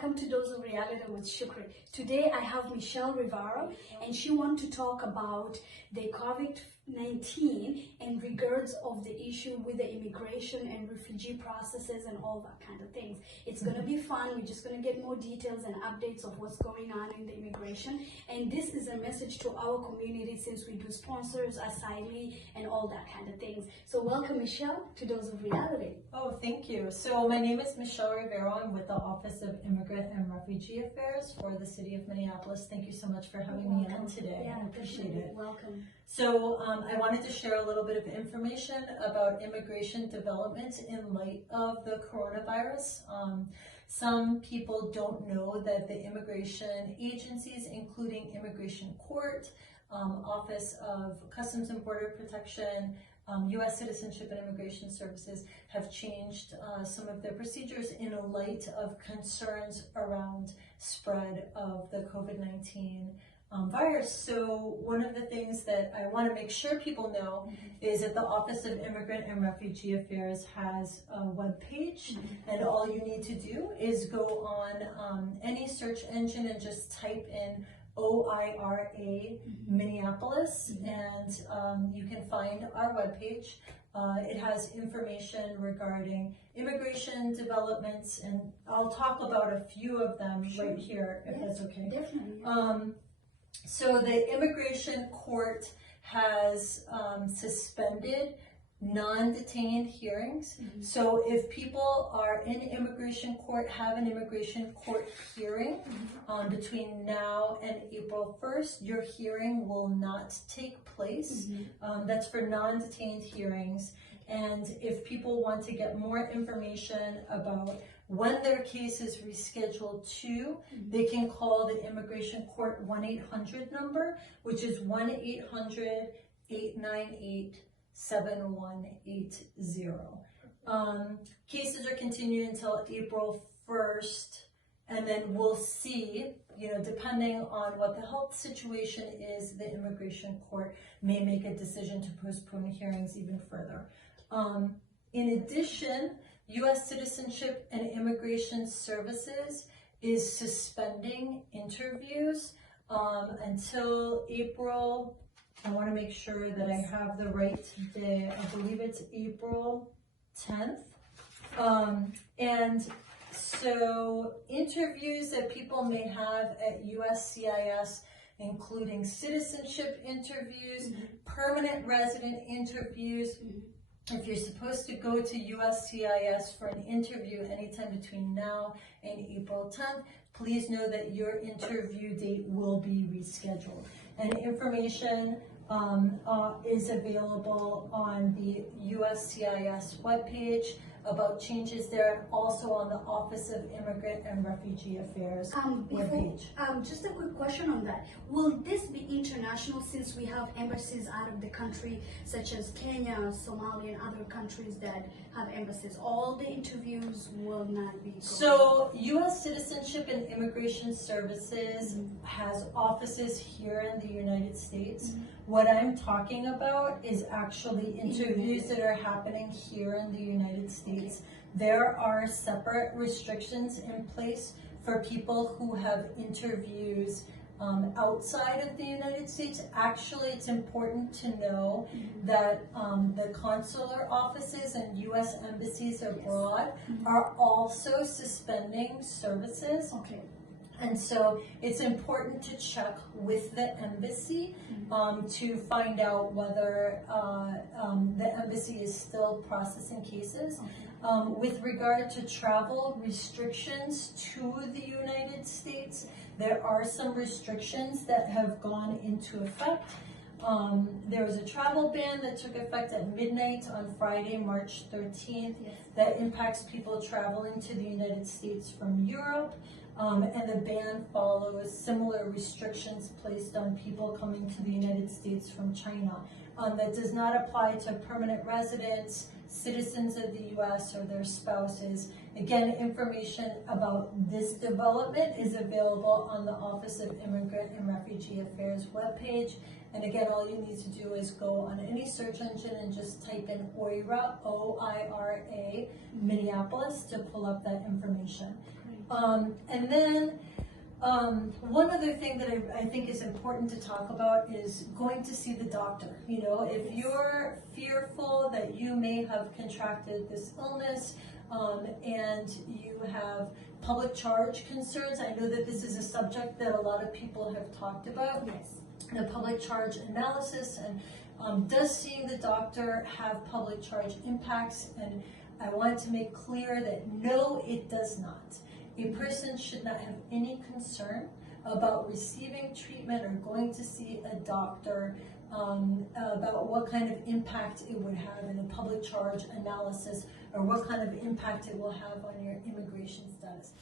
welcome to Dose of Reality with Shukri. Today I have Michelle Rivera and she wants to talk about the COVID-19 in regards of the issue with the immigration and refugee processes and all that kind of things. It's going to be fun. We're just going to get more details and updates of what's going on in the immigration, and this is a message to our community since we do sponsors, asylee, and all that kind of things. So welcome, Michelle, to Dose of Reality. Oh, thank you. So my name is Michelle Rivera. I'm with the Office of Immigrant and Refugee Affairs for the City of Minneapolis. Thank you so much for having me on today. Yeah, I appreciate it. Welcome. So I wanted to share a little bit of information about immigration development in light of the coronavirus. Some people don't know that the immigration agencies, including Immigration Court, Office of Customs and Border Protection, U.S. Citizenship and Immigration Services have changed some of their procedures in light of concerns around spread of the COVID-19 virus. So one of the things that I want to make sure people know is that the Office of Immigrant and Refugee Affairs has a web page, and all you need to do is go on any search engine and just type in OIRA Minneapolis, and you can find our webpage. It has information regarding immigration developments, and I'll talk about a few of them right here, if that's okay. Definitely. So the Immigration Court has suspended non-detained hearings. So if people are in immigration court, have an immigration court hearing between now and April 1st, your hearing will not take place. That's for non-detained hearings. And if people want to get more information about when their case is rescheduled to, they can call the Immigration Court 1-800 number, which is 1-800-898-7180. Cases are continued until April 1st, and then we'll see, depending on what the health situation is, the Immigration Court may make a decision to postpone hearings even further. In addition, U.S. Citizenship and Immigration Services is suspending interviews until April. I want to make sure that I have the right day. I believe it's April 10th. And so interviews that people may have at USCIS, including citizenship interviews, permanent resident interviews. If you're supposed to go to USCIS for an interview anytime between now and April 10th, please know that your interview date will be rescheduled. And information is available on the USCIS webpage about changes there, and also on the Office of Immigrant and Refugee Affairs webpage. Just a quick question on that. Will this be international, since we have embassies out of the country, such as Kenya, Somalia, and other countries that have embassies? All the interviews will not be going. So U.S. Citizenship and Immigration Services has offices here in the United States. What I'm talking about is actually interviews that are happening here in the United States. There are separate restrictions in place for people who have interviews outside of the United States. Actually, it's important to know that the consular offices and U.S. embassies abroad are also suspending services. Okay. And so it's important to check with the embassy to find out whether the embassy is still processing cases. With regard to travel restrictions to the United States, there are some restrictions that have gone into effect. There was a travel ban that took effect at midnight on Friday, March 13th, that impacts people traveling to the United States from Europe. And the ban follows similar restrictions placed on people coming to the United States from China. That does not apply to permanent residents, citizens of the U.S., or their spouses. Again, information about this development is available on the Office of Immigrant and Refugee Affairs webpage. And again, all you need to do is go on any search engine and just type in OIRA, O-I-R-A, Minneapolis, to pull up that information. And then one other thing that I think is important to talk about is going to see the doctor. You know, if you're fearful that you may have contracted this illness and you have public charge concerns, I know that this is a subject that a lot of people have talked about. Yes. The public charge analysis, and does seeing the doctor have public charge impacts? And I want to make clear that no, it does not. A person should not have any concern about receiving treatment or going to see a doctor about what kind of impact it would have in a public charge analysis or what kind of impact it will have on your immigration status.